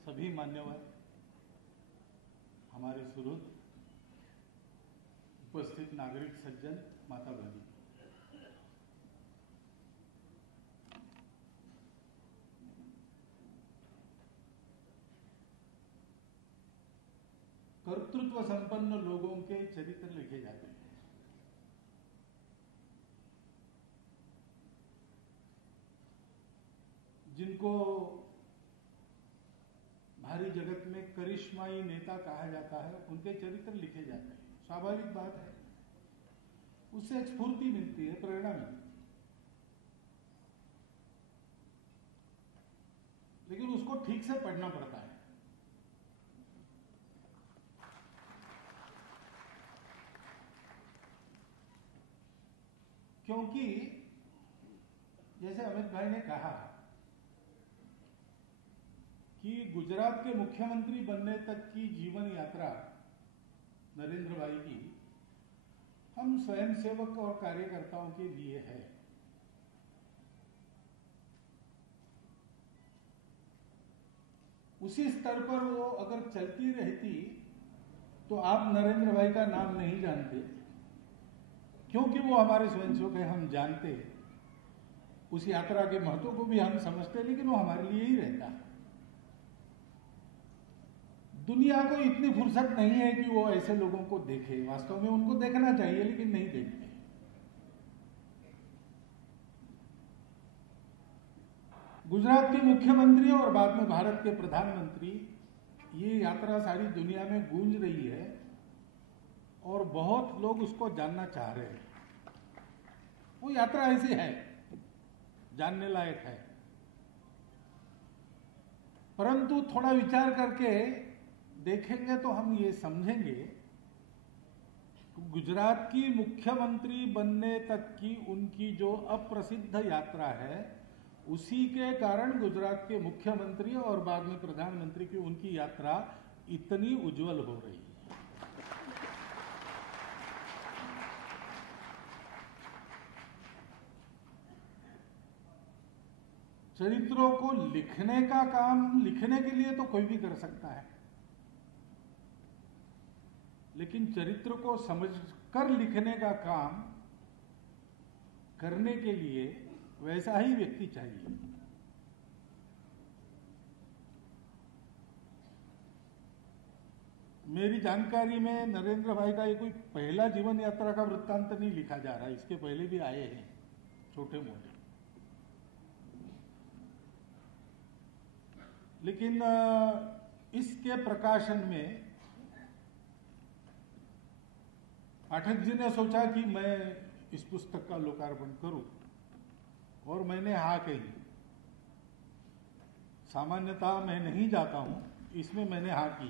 सभी मान्यवर, हमारे सुहृद, उपस्थित नागरिक सज्जन, माता भगिनी, कर्तृत्व संपन्न लोगों के चरित्र लिखे जाते हैं। जिनको भारी जगत में करिश्माई नेता कहा जाता है, उनके चरित्र लिखे जाते हैं। स्वाभाविक बात है, उससे एक स्फूर्ति मिलती है, प्रेरणा मिलती है, लेकिन उसको ठीक से पढ़ना पड़ता है। क्योंकि जैसे अमित भाई ने कहा कि गुजरात के मुख्यमंत्री बनने तक की जीवन यात्रा नरेंद्र भाई की हम स्वयंसेवक और कार्यकर्ताओं के लिए है। उसी स्तर पर वो अगर चलती रहती तो आप नरेंद्र भाई का नाम नहीं जानते, क्योंकि वो हमारे स्वयंसेवक है, हम जानते, उस यात्रा के महत्व को भी हम समझते, लेकिन वो हमारे लिए ही रहता है। दुनिया को इतनी फुर्सत नहीं है कि वो ऐसे लोगों को देखे। वास्तव में उनको देखना चाहिए, लेकिन नहीं देखते। गुजरात के मुख्यमंत्री और बाद में भारत के प्रधानमंत्री, ये यात्रा सारी दुनिया में गूंज रही है और बहुत लोग उसको जानना चाह रहे हैं। वो यात्रा ऐसी है, जानने लायक है, परंतु थोड़ा विचार करके देखेंगे तो हम ये समझेंगे गुजरात की मुख्यमंत्री बनने तक की उनकी जो अप्रसिद्ध यात्रा है, उसी के कारण गुजरात के मुख्यमंत्री और बाद में प्रधानमंत्री की उनकी यात्रा इतनी उज्जवल हो रही है। चरित्रों को लिखने का काम, लिखने के लिए तो कोई भी कर सकता है, लेकिन चरित्र को समझकर लिखने का काम करने के लिए वैसा ही व्यक्ति चाहिए। मेरी जानकारी में नरेंद्र भाई का ये कोई पहला जीवन यात्रा का वृत्तांत नहीं लिखा जा रहा, इसके पहले भी आए हैं छोटे मोटे, लेकिन इसके प्रकाशन में पाठक जी ने सोचा कि मैं इस पुस्तक का लोकार्पण करूं और मैंने हाँ कही। सामान्यतः मैं नहीं जाता हूं, इसमें मैंने हाँ की,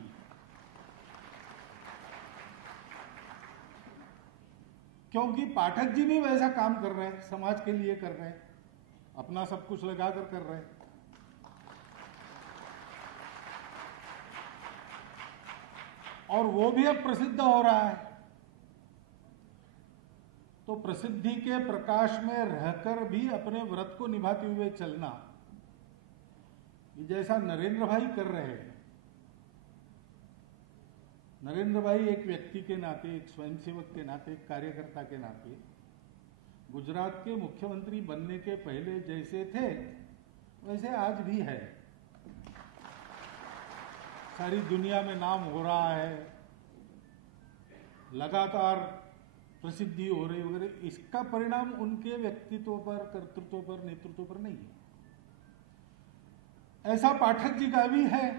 क्योंकि पाठक जी भी वैसा काम कर रहे हैं, समाज के लिए कर रहे हैं, अपना सब कुछ लगाकर कर रहे हैं। और वो भी अब प्रसिद्ध हो रहा है, तो प्रसिद्धि के प्रकाश में रहकर भी अपने व्रत को निभाते हुए चलना, जैसा नरेंद्र भाई कर रहे हैं। नरेंद्र भाई एक व्यक्ति के नाते, एक स्वयंसेवक के नाते, एक कार्यकर्ता के नाते गुजरात के मुख्यमंत्री बनने के पहले जैसे थे वैसे आज भी है। सारी दुनिया में नाम हो रहा है, लगातार प्रसिद्धि हो रही वगैरह, इसका परिणाम उनके व्यक्तित्व पर, कर्तृत्व पर, नेतृत्व पर नहीं है। ऐसा पाठक जी का भी है,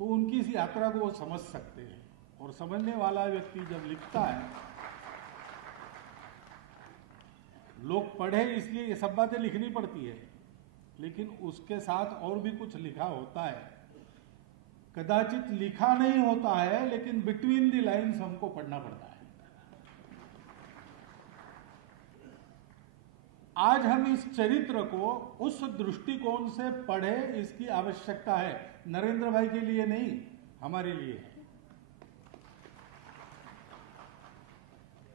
तो उनकी इस यात्रा को वो समझ सकते हैं। और समझने वाला व्यक्ति जब लिखता है, लोग पढ़े इसलिए ये सब बातें लिखनी पड़ती है, लेकिन उसके साथ और भी कुछ लिखा होता है। कदाचित लिखा नहीं होता है, लेकिन बिटवीन द लाइन्स हमको पढ़ना पड़ता है। आज हम इस चरित्र को उस दृष्टिकोण से पढ़े, इसकी आवश्यकता है। नरेंद्र भाई के लिए नहीं, हमारे लिए है।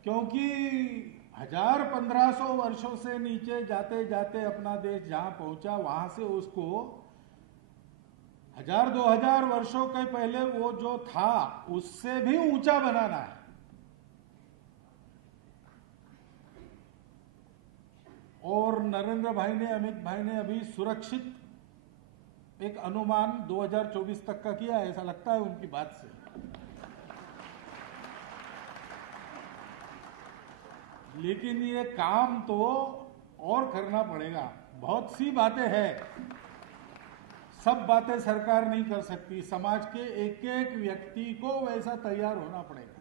क्योंकि 1500 वर्षों से नीचे जाते जाते अपना देश जहां पहुंचा, वहां से उसको 1000-2000 वर्षों के पहले वो जो था उससे भी ऊंचा बनाना है। और नरेंद्र भाई ने, अमित भाई ने अभी सुरक्षित एक अनुमान 2024 तक का किया है, ऐसा लगता है उनकी बात से। लेकिन ये काम तो और करना पड़ेगा। बहुत सी बातें हैं, सब बातें सरकार नहीं कर सकती। समाज के एक एक व्यक्ति को वैसा तैयार होना पड़ेगा।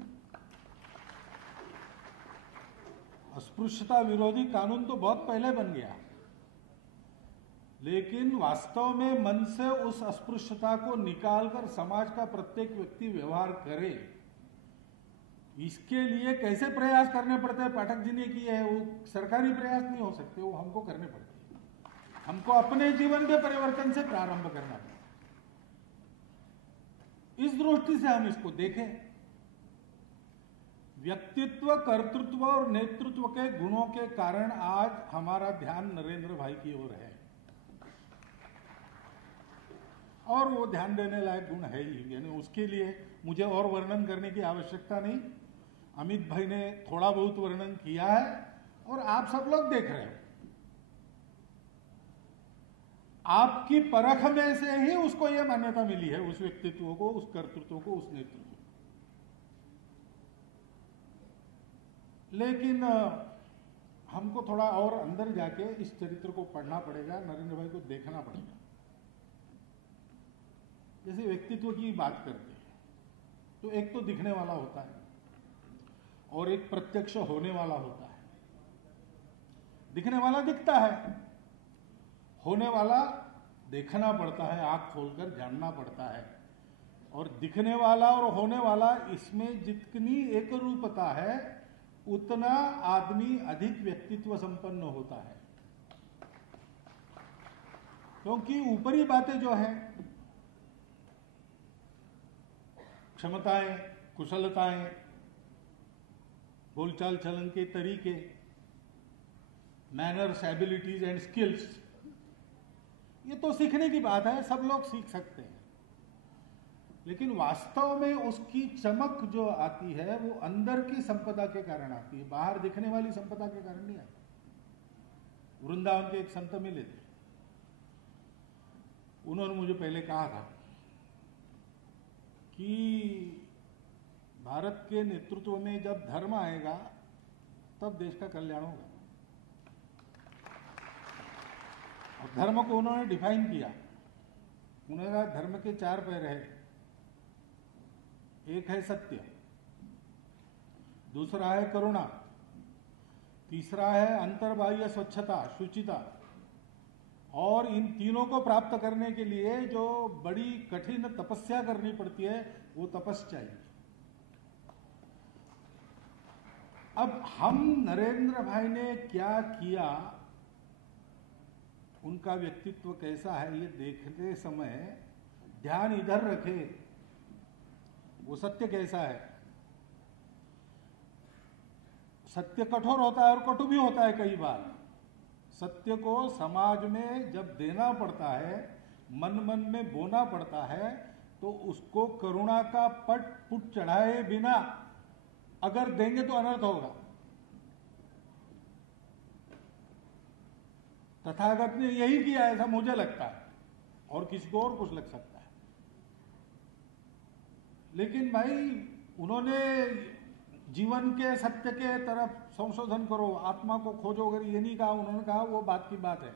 अस्पृश्यता विरोधी कानून तो बहुत पहले बन गया, लेकिन वास्तव में मन से उस अस्पृश्यता को निकालकर समाज का प्रत्येक व्यक्ति व्यवहार करे, इसके लिए कैसे प्रयास करने पड़ते हैं पाठक जी ने किए हैं। वो सरकारी प्रयास नहीं हो सकते, वो हमको करने पड़ते हैं। हमको अपने जीवन के परिवर्तन से प्रारंभ करना पड़ेगा। इस दृष्टि से हम इसको देखें। व्यक्तित्व, कर्तृत्व और नेतृत्व के गुणों के कारण आज हमारा ध्यान नरेंद्र भाई की ओर है, और वो ध्यान देने लायक गुण है ही। यानी उसके लिए मुझे और वर्णन करने की आवश्यकता नहीं। अमित भाई ने थोड़ा बहुत वर्णन किया है और आप सब लोग देख रहे हो। आपकी परख में से ही उसको यह मान्यता मिली है, उस व्यक्तित्व को, उस कर्तृत्व को, उस नेतृत्व को। लेकिन हमको थोड़ा और अंदर जाके इस चरित्र को पढ़ना पड़ेगा, नरेंद्र भाई को देखना पड़ेगा। जैसे व्यक्तित्व की बात करते हैं तो एक तो दिखने वाला होता है और एक प्रत्यक्ष होने वाला होता है। दिखने वाला दिखता है, होने वाला देखना पड़ता है, आंख खोलकर जानना पड़ता है। और दिखने वाला और होने वाला, इसमें जितनी एक रूपता है उतना आदमी अधिक व्यक्तित्व संपन्न होता है। क्योंकि ऊपरी बातें जो है, क्षमताएं, कुशलताएं, बोलचाल चलन के तरीके, मैनर्स, एबिलिटीज एंड स्किल्स, ये तो सीखने की बात है, सब लोग सीख सकते हैं। लेकिन वास्तव में उसकी चमक जो आती है वो अंदर की संपदा के कारण आती है, बाहर दिखने वाली संपदा के कारण नहीं आती। वृंदावन के एक संत मिले थे, उन्होंने मुझे पहले कहा था कि भारत के नेतृत्व में जब धर्म आएगा तब देश का कल्याण होगा। और धर्म को उन्होंने डिफाइन किया। उन्होंने कहा धर्म के 4 पैर है। एक है सत्य, दूसरा है करुणा, तीसरा है अंतर्बाह्य स्वच्छता, शुचिता, और इन तीनों को प्राप्त करने के लिए जो बड़ी कठिन तपस्या करनी पड़ती है वो तपस्या चाहिए। अब हम नरेंद्र भाई ने क्या किया, उनका व्यक्तित्व कैसा है, ये देखते समय ध्यान इधर रखें, वो सत्य कैसा है। सत्य कठोर होता है और कटु भी होता है कई बार। सत्य को समाज में जब देना पड़ता है, मन मन में बोना पड़ता है, तो उसको करुणा का पुट चढ़ाए बिना अगर देंगे तो अनर्थ होगा। तथागत ने यही किया, ऐसा मुझे लगता है, और किसी को और कुछ लग सकता है। लेकिन भाई उन्होंने जीवन के सत्य के तरफ संशोधन करो, आत्मा को खोजो, अगर ये नहीं कहा, उन्होंने कहा वो बात की बात है।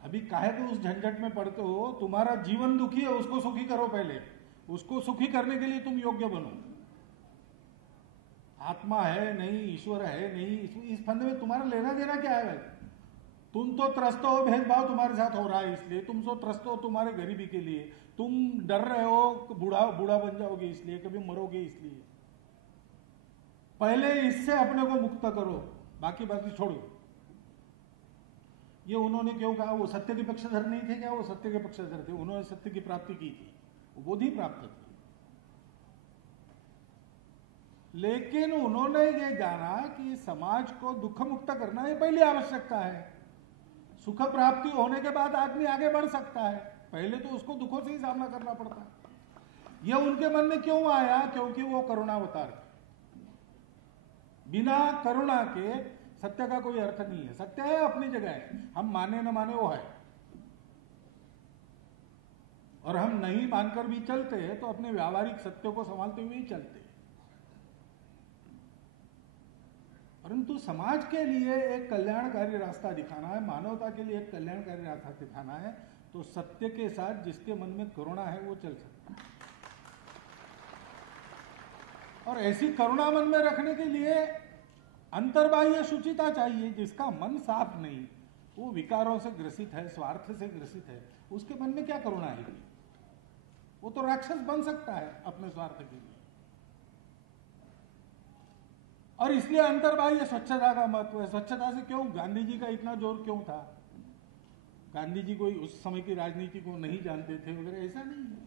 अभी काहे को उस झंझट में पड़ते हो, तुम्हारा जीवन दुखी है, उसको सुखी करो पहले, उसको सुखी करने के लिए तुम योग्य बनो। आत्मा है नहीं, ईश्वर है नहीं, इस फंदे में तुम्हारा लेना देना क्या है भाई। तुम तो त्रस्त हो, भेदभाव तुम्हारे साथ हो रहा है इसलिए, तुम तो त्रस्त हो तुम्हारे गरीबी के लिए, तुम डर रहे हो बूढ़ा बन जाओगे इसलिए, कभी मरोगे इसलिए। पहले इससे अपने को मुक्त करो, बाकी छोड़ो। ये उन्होंने क्यों कहा, वो सत्य के पक्षधर नहीं थे क्या, वो सत्य के पक्षधर थे, उन्होंने सत्य की प्राप्ति की थी, वो बोधि प्राप्त थी। लेकिन उन्होंने ये जाना कि समाज को दुख मुक्त करना ये पहली आवश्यकता है। सुख प्राप्ति होने के बाद आदमी आगे बढ़ सकता है, पहले तो उसको दुखों से ही सामना करना पड़ता है। ये उनके मन में क्यों आया? क्योंकि वो करुणावतार है। बिना करुणा के सत्य का कोई अर्थ नहीं है। सत्य है, अपनी जगह है, हम माने न माने वो है, और हम नहीं मानकर भी चलते हैं तो अपने व्यावहारिक सत्य को संभालते हुए ही चलते हैं। परंतु समाज के लिए एक कल्याणकारी रास्ता दिखाना है, मानवता के लिए एक कल्याणकारी रास्ता दिखाना है, तो सत्य के साथ जिसके मन में करुणा है वो चल सकता है। और ऐसी करुणा मन में रखने के लिए अंतर्बाह्य शुचिता चाहिए। जिसका मन साफ नहीं, वो विकारों से ग्रसित है, स्वार्थ से ग्रसित है, उसके मन में क्या करुणा है? वो तो राक्षस बन सकता है अपने स्वार्थ के लिए। और इसलिए अंतर्बाह्य स्वच्छता का महत्व है। स्वच्छता से क्यों गांधी जी का इतना जोर क्यों था? गांधी जी कोई उस समय की राजनीति को नहीं जानते थे वगैरह, ऐसा नहीं है।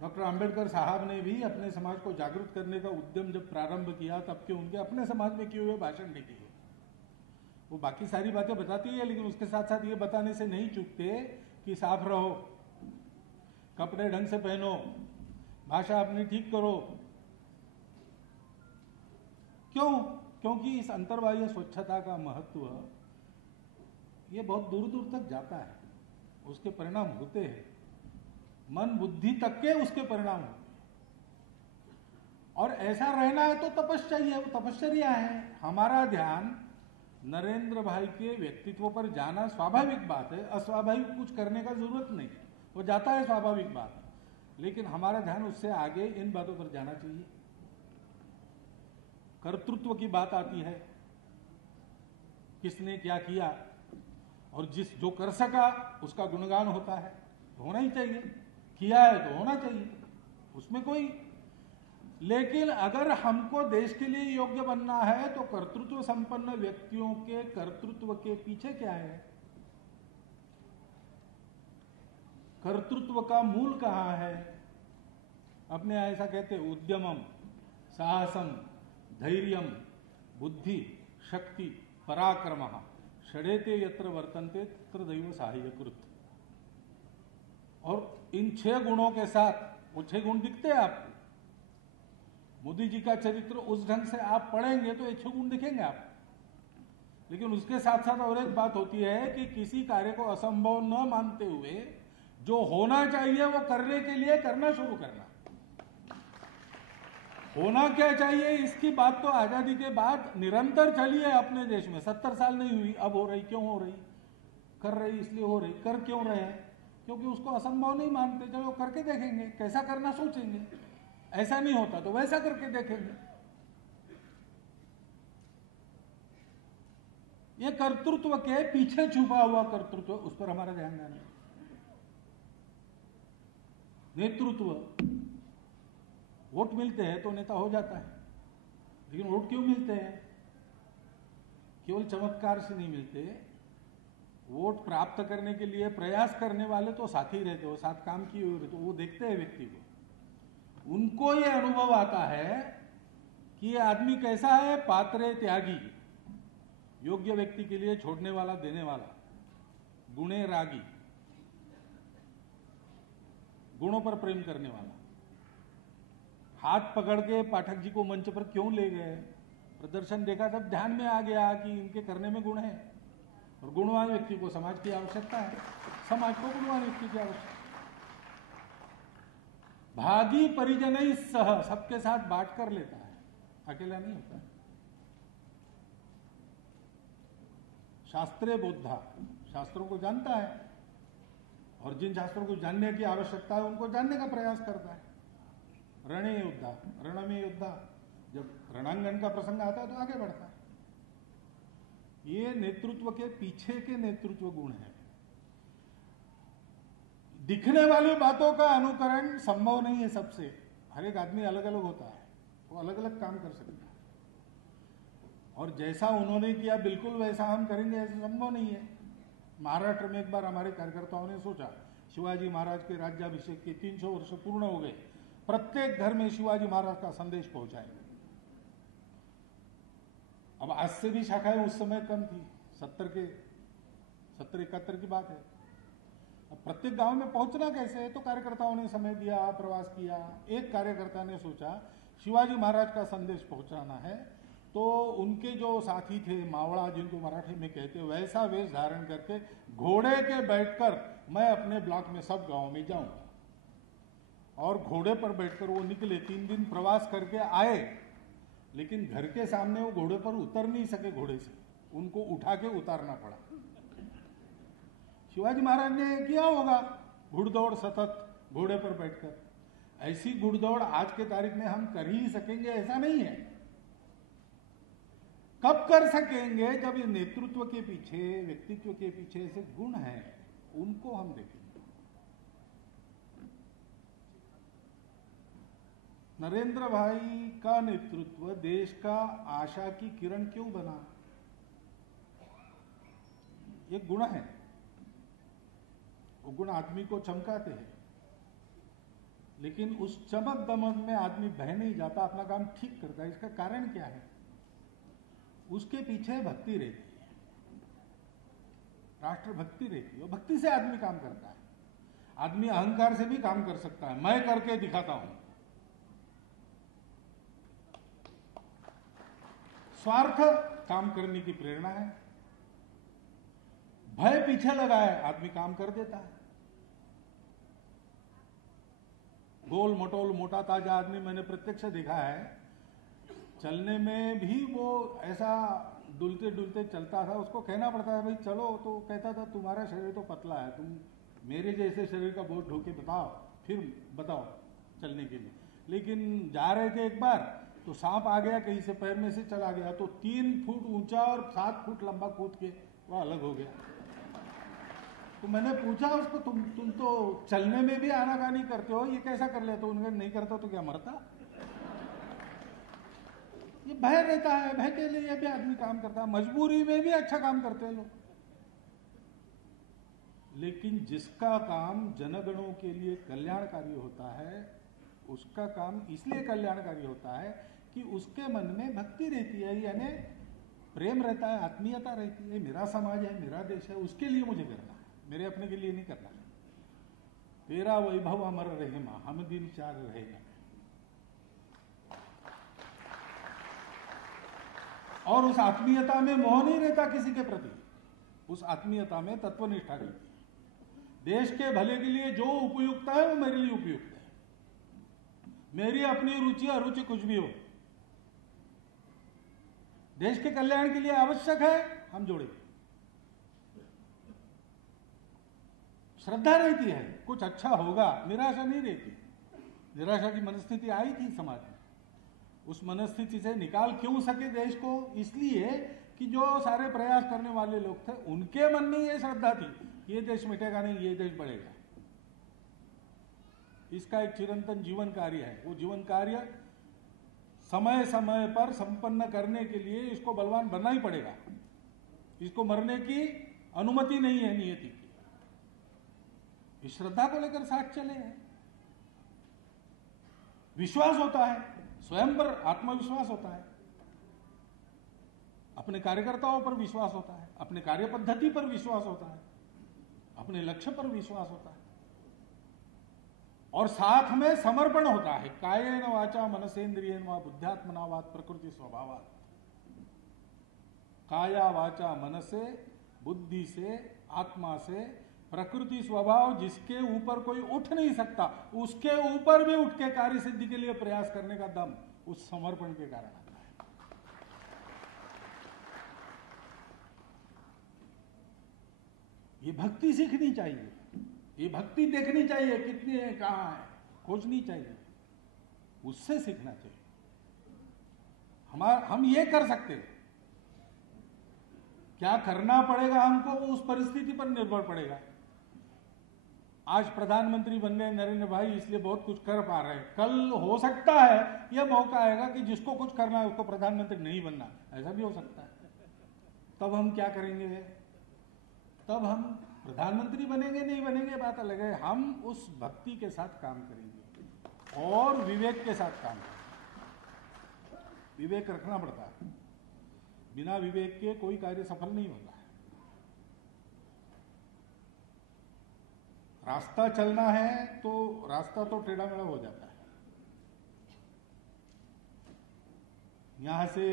डॉक्टर अंबेडकर साहब ने भी अपने समाज को जागरूक करने का उद्यम जब प्रारंभ किया, तब के उनके अपने समाज में किए हुए भाषण नहीं किए। वो बाकी सारी बातें बताती है, लेकिन उसके साथ साथ ये बताने से नहीं चूकते कि साफ रहो, कपड़े ढंग से पहनो, भाषा अपनी ठीक करो। क्यों? क्योंकि इस अंतर्बाह्य स्वच्छता का महत्व ये बहुत दूर दूर तक जाता है, उसके परिणाम होते हैं, मन बुद्धि तक के उसके परिणाम होते हैं। और ऐसा रहना है तो तपस्या, वो तपश्चर्या है। हमारा ध्यान नरेंद्र भाई के व्यक्तित्व पर जाना स्वाभाविक बात है, अस्वाभाविक कुछ करने का जरूरत नहीं, वो जाता है स्वाभाविक बात है। लेकिन हमारा ध्यान उससे आगे इन बातों पर जाना चाहिए। कर्तृत्व की बात आती है, किसने क्या किया, और जो कर सका उसका गुणगान होता है, होना ही चाहिए। किया है तो होना चाहिए, उसमें कोई। लेकिन अगर हमको देश के लिए योग्य बनना है तो कर्तृत्व संपन्न व्यक्तियों के कर्तृत्व के पीछे क्या है? कर्तृत्व का मूल कहां है? अपने ऐसा कहते उद्यमम, साहसम, धैर्यम, बुद्धि, शक्ति, पराक्रम, षडेते यत्र वर्तन्ते तत्र दैव सहायकृत। और इन 6 गुणों के साथ वो 6 गुण दिखते हैं आपको। मोदी जी का चरित्र उस ढंग से आप पढ़ेंगे तो ये 6 गुण दिखेंगे आपको। लेकिन उसके साथ साथ और एक बात होती है कि किसी कार्य को असंभव न मानते हुए जो होना चाहिए वो करने के लिए करना शुरू करना। होना क्या चाहिए इसकी बात तो आजादी के बाद निरंतर चली है अपने देश में। 70 साल नहीं हुई, अब हो रही। क्यों हो रही? कर रही इसलिए हो रही। कर क्यों रहे हैं? क्योंकि उसको असंभव नहीं मानते। चलो करके देखेंगे, कैसा करना सोचेंगे, ऐसा नहीं होता तो वैसा करके देखेंगे। ये कर्तृत्व के पीछे छुपा हुआ कर्तृत्व, उस पर हमारा ध्यान देना है। नेतृत्व, वोट मिलते हैं तो नेता हो जाता है, लेकिन वोट क्यों मिलते हैं? केवल चमत्कार से नहीं मिलते। वोट प्राप्त करने के लिए प्रयास करने वाले तो साथी रहते, वो साथ काम किए हुए रहते, वो देखते हैं व्यक्ति को। उनको ये अनुभव आता है कि ये आदमी कैसा है, पात्रे त्यागी, योग्य व्यक्ति के लिए छोड़ने वाला, देने वाला, गुणे रागी, गुणों पर प्रेम करने वाला। हाथ पकड़ के पाठक जी को मंच पर क्यों ले गए? प्रदर्शन देखा तब ध्यान में आ गया कि इनके करने में गुण है, और गुणवान व्यक्ति को समाज की आवश्यकता है, समाज को गुणवान व्यक्ति की आवश्यकता। भागी परिजन ही सह, सबके साथ बांट कर लेता है, अकेला नहीं होता। शास्त्रे बोधा, शास्त्रों को जानता है, और जिन शास्त्रों को जानने की आवश्यकता है उनको जानने का प्रयास करता है। रणे योद्धा, रण में योद्धा, जब रणांगन का प्रसंग आता है तो आगे बढ़ता है। ये नेतृत्व के पीछे के नेतृत्व गुण है। दिखने वाली बातों का अनुकरण संभव नहीं है सबसे। हर एक आदमी अलग अलग होता है, वो अलग अलग काम कर सकता है, और जैसा उन्होंने किया बिल्कुल वैसा हम करेंगे ऐसा संभव नहीं है। महाराष्ट्र में एक बार हमारे कार्यकर्ताओं ने सोचा, शिवाजी महाराज के राज्याभिषेक के 300 वर्ष पूर्ण हो गए, प्रत्येक घर में शिवाजी महाराज का संदेश पहुंचाएंगे। अब आज से भी शाखाएं उस समय कम थी, 70-71 की बात है। अब प्रत्येक गांव में पहुंचना कैसे है, तो कार्यकर्ताओं ने समय दिया, प्रवास किया। एक कार्यकर्ता ने सोचा शिवाजी महाराज का संदेश पहुंचाना है, तो उनके जो साथी थे मावड़ा, जिनको मराठी में कहते, वैसा वेश धारण करके घोड़े के बैठकर मैं अपने ब्लॉक में सब गांव में जाऊंगा। और घोड़े पर बैठकर वो निकले, 3 दिन प्रवास करके आए, लेकिन घर के सामने वो घोड़े पर उतर नहीं सके। घोड़े से उनको उठा के उतारना पड़ा। शिवाजी महाराज ने किया होगा घुड़दौड़ सतत घोड़े पर बैठकर। ऐसी घुड़दौड़ आज के तारीख में हम कर ही सकेंगे ऐसा नहीं है। कब कर सकेंगे, जब ये नेतृत्व के पीछे, व्यक्तित्व के पीछे ऐसे गुण हैं, उनको हम देखेंगे। नरेंद्र भाई का नेतृत्व देश का आशा की किरण क्यों बना? ये गुण है, वो गुण आदमी को चमकाते हैं, लेकिन उस चमक दमक में आदमी बह नहीं जाता, अपना काम ठीक करता है। इसका कारण क्या है? उसके पीछे भक्ति रहती है, राष्ट्रभक्ति रहती है। और भक्ति से आदमी काम करता है। आदमी अहंकार से भी काम कर सकता है, मैं करके दिखाता हूं। स्वार्थ काम करने की प्रेरणा है, भय पीछे लगा है, आदमी काम कर देता है। गोल मटोल मोटा ताजा आदमी मैंने प्रत्यक्ष देखा है, चलने में भी वो ऐसा डुलते डुलते चलता था। उसको कहना पड़ता है भाई चलो, तो कहता था तुम्हारा शरीर तो पतला है, तुम मेरे जैसे शरीर का बोझ ढो के बताओ, फिर बताओ चलने के लिए। लेकिन जा रहे थे एक बार, तो सांप आ गया कहीं से, पैर में से चला गया, तो 3 फुट ऊंचा और 7 फुट लंबा कूद के वो अलग हो गया। तो मैंने पूछा उसको, तुम तो चलने में भी आनाकानी करते हो, ये कैसा कर लिया? तो उन्होंने नहीं करता तो क्या मरता? ये भय रहता है, भय के लिए भी आदमी काम करता है। मजबूरी में भी अच्छा काम करते हैं लोग। लेकिन जिसका काम जनगणों के लिए कल्याणकारी होता है, उसका काम इसलिए कल्याणकारी होता है कि उसके मन में भक्ति रहती है, यानी प्रेम रहता है, आत्मीयता रहती है। मेरा समाज है, मेरा देश है, उसके लिए मुझे करना है, मेरे अपने के लिए नहीं करना है। तेरा वैभव अमर रहे मां, हम दिन 4 रहेगा। और उस आत्मीयता में मोह नहीं रहता किसी के प्रति, उस आत्मीयता में तत्वनिष्ठा रहती है। देश के भले के लिए जो उपयुक्त है वो मेरे लिए उपयुक्त है, मेरी अपनी रुचि अरुचि कुछ भी हो, देश के कल्याण के लिए आवश्यक है, हम जोड़ेंगे। श्रद्धा रहती है, कुछ अच्छा होगा, निराशा नहीं रहती। निराशा की मनस्थिति आई थी समाज में, उस मनस्थिति से निकाल क्यों सके देश को? इसलिए कि जो सारे प्रयास करने वाले लोग थे, उनके मन में ये श्रद्धा थी, ये देश मिटेगा नहीं, ये देश बढ़ेगा। इसका एक चिरंतन जीवन कार्य है। वो जीवन कार्य समय समय पर संपन्न करने के लिए इसको बलवान बनना ही पड़ेगा। इसको मरने की अनुमति नहीं है नियति की। इस श्रद्धा को लेकर साथ चले हैं। विश्वास होता है, स्वयं पर आत्मविश्वास होता है, अपने कार्यकर्ताओं पर विश्वास होता है, अपने कार्य पद्धति पर विश्वास होता है, अपने लक्ष्य पर विश्वास होता है, और साथ में समर्पण होता है। कायेन वाचा मनसेन्द्रियेण वा बुद्ध्यात्मना वा प्रकृति स्वभावात्। काया वाचा मन से, बुद्धि से, आत्मा से, प्रकृति स्वभाव जिसके ऊपर कोई उठ नहीं सकता, उसके ऊपर भी उठ के कार्य सिद्धि के लिए प्रयास करने का दम उस समर्पण के कारण आता है। ये भक्ति सीखनी चाहिए, ये भक्ति देखनी चाहिए, कितनी है, कहां है, खोजनी चाहिए, उससे सीखना चाहिए। हम ये कर सकते हैं। क्या करना पड़ेगा हमको, वो उस परिस्थिति पर निर्भर पड़ेगा। आज प्रधानमंत्री बन गए नरेंद्र भाई, इसलिए बहुत कुछ कर पा रहे हैं। कल हो सकता है यह मौका आएगा कि जिसको कुछ करना है उसको प्रधानमंत्री नहीं बनना, ऐसा भी हो सकता है। तब हम क्या करेंगे? तब हम प्रधानमंत्री बनेंगे नहीं बनेंगे बात अलग है, हम उस भक्ति के साथ काम करेंगे। और विवेक के साथ काम करें। विवेक रखना पड़ता है, बिना विवेक के कोई कार्य सफल नहीं होता है। रास्ता चलना है तो रास्ता तो टेढ़ा मेढ़ा हो जाता है। यहां से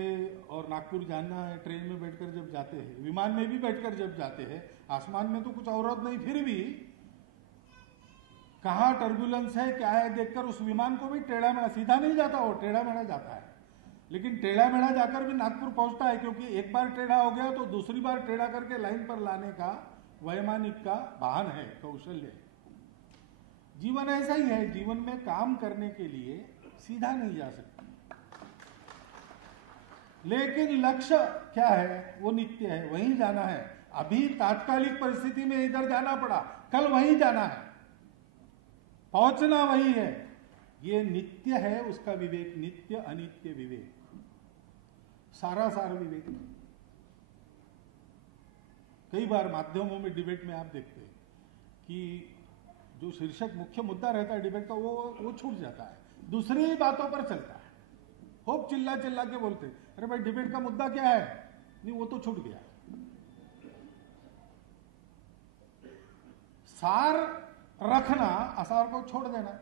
और नागपुर जाना है, ट्रेन में बैठकर जब जाते हैं, विमान में भी बैठकर जब जाते हैं, आसमान में तो कुछ अवरोध नहीं, फिर भी कहां टर्बुलेंस है क्या है देखकर उस विमान को भी टेढ़ा मेढ़ा, सीधा नहीं जाता, वो टेढ़ा मेढ़ा जाता है। लेकिन टेढ़ा मेढ़ा जाकर भी नागपुर पहुंचता है, क्योंकि एक बार टेढ़ा हो गया तो दूसरी बार टेढ़ा करके लाइन पर लाने का वैमानिक का वाहन है, कौशल्य है। जीवन ऐसा ही है, जीवन में काम करने के लिए सीधा नहीं जा सकता, लेकिन लक्ष्य क्या है, वो नित्य है, वहीं जाना है। अभी तात्कालिक परिस्थिति में इधर जाना पड़ा, कल वहीं जाना है, पहुंचना वही है। ये नित्य है, उसका विवेक, नित्य अनित्य विवेक, सारा सार विवेक। कई बार माध्यमों में डिबेट में आप देखते हैं कि जो शीर्षक मुख्य मुद्दा रहता है डिबेट का वो छूट जाता है, दूसरी बातों पर चलता है। खूब चिल्ला चिल्ला के बोलते, अरे भाई डिबेट का मुद्दा क्या है, नहीं वो तो छूट गया। सार रखना, असार को छोड़ देना।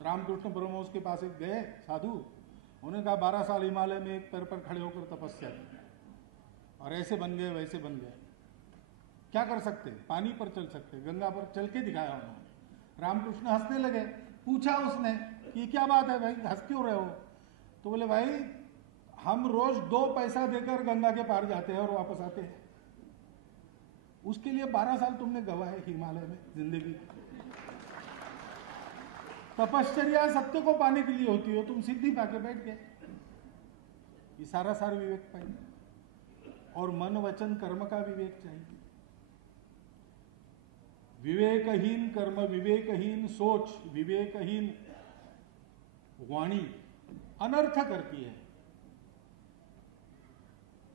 रामकृष्ण परमहंस के पास एक गए साधु, उन्होंने कहा 12 साल हिमालय में एक पैर पर खड़े होकर तपस्या की और ऐसे बन गए वैसे बन गए, क्या कर सकते, पानी पर चल सकते, गंगा पर चल के दिखाया उन्होंने। रामकृष्ण हंसने लगे, पूछा उसने कि क्या बात है भाई, हंस क्यों रहे हो? तो बोले भाई हम रोज 2 पैसा देकर गंगा के पार जाते हैं और वापस आते हैं, उसके लिए 12 साल तुमने गवाए हिमालय में जिंदगी। तपश्चर्या सत्य को पाने के लिए होती हो, तुम सिद्धि पाके बैठ गए। ये सारा सार विवेक पाइए, और मन वचन कर्म का विवेक चाहिए। विवेकहीन कर्म, विवेकहीन सोच, विवेकहीन वाणी अनर्थ करती है।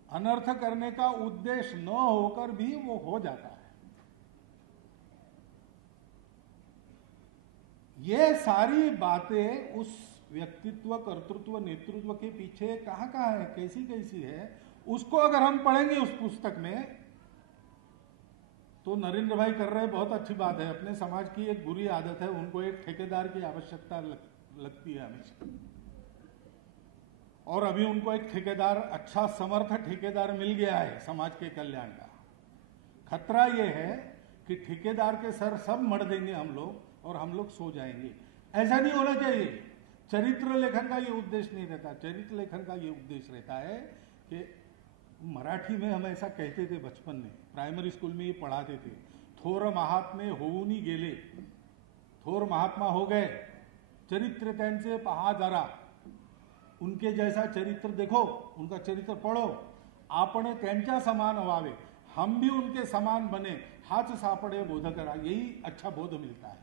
अनर्थ करने का उद्देश्य न होकर भी वो हो जाता है। ये सारी बातें उस व्यक्तित्व, कर्तृत्व, नेतृत्व के पीछे कहां कहां है, कैसी कैसी है, उसको अगर हम पढ़ेंगे उस पुस्तक में, तो नरेंद्र भाई कर रहे बहुत अच्छी बात है। अपने समाज की एक बुरी आदत है, उनको एक ठेकेदार की आवश्यकता लगती है हमेशा, और अभी उनको एक ठेकेदार, अच्छा समर्थ ठेकेदार मिल गया है समाज के कल्याण का। खतरा यह है कि ठेकेदार के सर सब मर देंगे हम लोग और हम लोग सो जाएंगे। ऐसा नहीं होना चाहिए। चरित्र लेखन का ये उद्देश्य नहीं रहता। चरित्र लेखन का ये उद्देश्य रहता है कि मराठी में हम ऐसा कहते थे बचपन में, प्राइमरी स्कूल में ये पढ़ाते थे, थोर महात्मे होऊनी गेले, थोर महात्मा हो गए, चरित्र त्यांचे पहा जरा, उनके जैसा चरित्र देखो, उनका चरित्र पढ़ो, आपण त्यांच्या समान व्हावे, हम भी उनके समान बने, हाच सापडे बोध करा, यही अच्छा बोध मिलता है।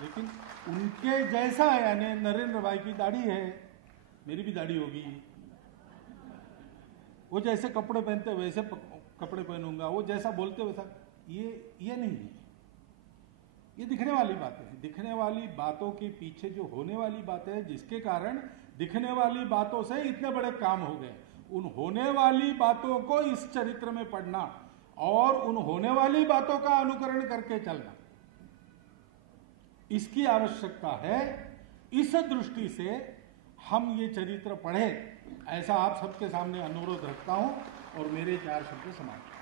लेकिन उनके जैसा, यानी नरेंद्र भाई की दाढ़ी है, मेरी भी दाढ़ी होगी, वो जैसे कपड़े पहनते वैसे कपड़े पहनूंगा, वो जैसा बोलते वैसा, ये नहीं है। ये दिखने वाली बातें हैं। दिखने वाली बातों के पीछे जो होने वाली बातें हैं, जिसके कारण दिखने वाली बातों से इतने बड़े काम हो गए, उन होने वाली बातों को इस चरित्र में पढ़ना और उन होने वाली बातों का अनुकरण करके चलना, इसकी आवश्यकता है। इस दृष्टि से हम ये चरित्र पढ़े, ऐसा आप सबके सामने अनुरोध रखता हूं और मेरे 4 शब्द समाप्त।